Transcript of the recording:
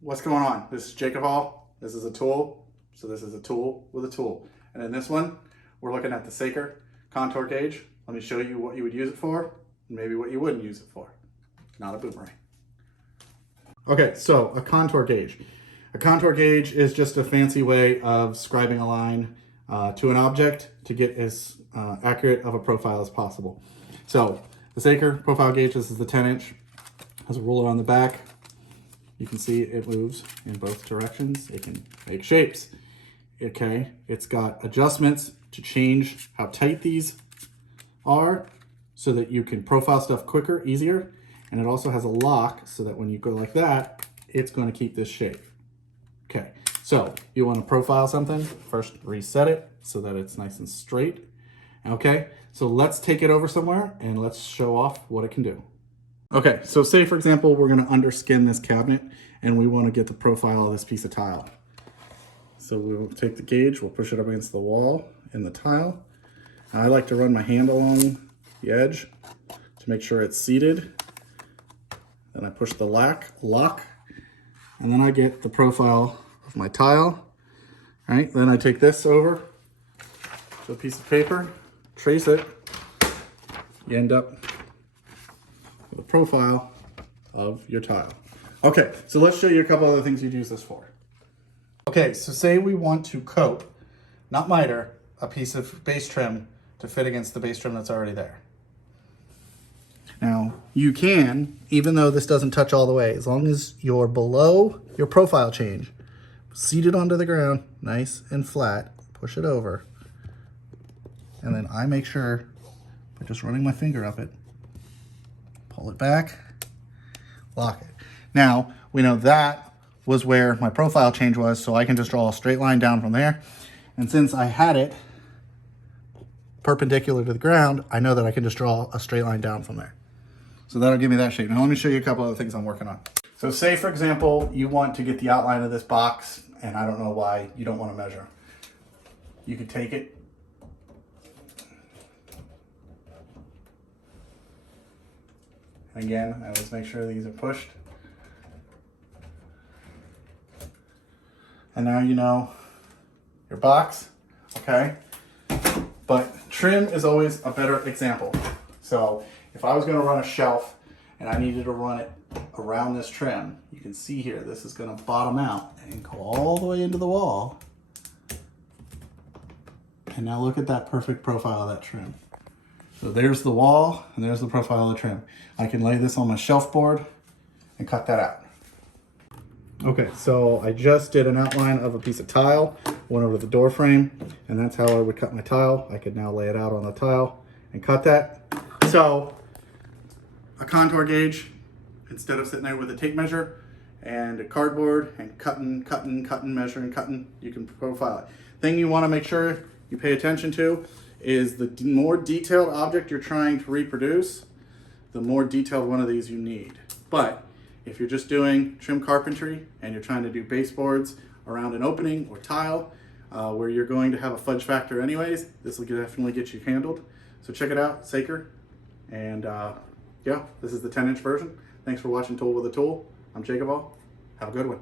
What's going on? This is Jacob Hall. This is a tool. So this is a tool with a tool. And in this one, we're looking at the Saker contour gauge. Let me show you what you would use it for, and maybe what you wouldn't use it for. Not a boomerang. Okay, so a contour gauge. A contour gauge is just a fancy way of scribing a line to an object to get as accurate of a profile as possible. So the Saker profile gauge, this is the 10-inch, has a ruler on the back. You can see it moves in both directions. It can make shapes. Okay, it's got adjustments to change how tight these are so that you can profile stuff quicker, easier. And it also has a lock so that when you go like that, it's going to keep this shape. Okay, so you want to profile something, first reset it so that it's nice and straight. Okay, so let's take it over somewhere and let's show off what it can do. Okay, so say for example, we're going to underskin this cabinet and we want to get the profile of this piece of tile. So we'll take the gauge, we'll push it up against the wall in the tile. And I like to run my hand along the edge to make sure it's seated. Then I push the lock, and then I get the profile of my tile. All right, then I take this over to a piece of paper, trace it, you end up with a profile of your tile. Okay, so let's show you a couple other things you'd use this for. Okay, so say we want to coat, not miter, a piece of base trim to fit against the base trim that's already there. Now, you can, even though this doesn't touch all the way, as long as you're below your profile change, seated onto the ground, nice and flat, push it over, and then I make sure, by just running my finger up it, pull it back, lock it. Now, we know that was where my profile change was, so I can just draw a straight line down from there. And since I had it perpendicular to the ground, I know that I can just draw a straight line down from there. So that'll give me that shape. Now let me show you a couple other things I'm working on. So say for example, you want to get the outline of this box, and I don't know why you don't want to measure. You could take it, again, I always make sure these are pushed. And now you know your box, okay? But trim is always a better example. So if I was gonna run a shelf and I needed to run it around this trim, you can see here, this is gonna bottom out and go all the way into the wall. And now look at that perfect profile of that trim. So there's the wall and there's the profile of the trim. I can lay this on my shelf board and cut that out. Okay, so I just did an outline of a piece of tile, went over to the door frame, and that's how I would cut my tile. I could now lay it out on the tile and cut that. So a contour gauge, instead of sitting there with a tape measure and a cardboard and cutting, measuring, cutting, you can profile it. Thing you want to make sure you pay attention to is the more detailed object you're trying to reproduce, the more detailed one of these you need. But if you're just doing trim carpentry and you're trying to do baseboards around an opening or tile where you're going to have a fudge factor anyways, this will definitely get you handled. So check it out, Saker. And yeah, this is the 10-inch version. Thanks for watching Tool with a Tool. I'm Jacob Hall. Have a good one.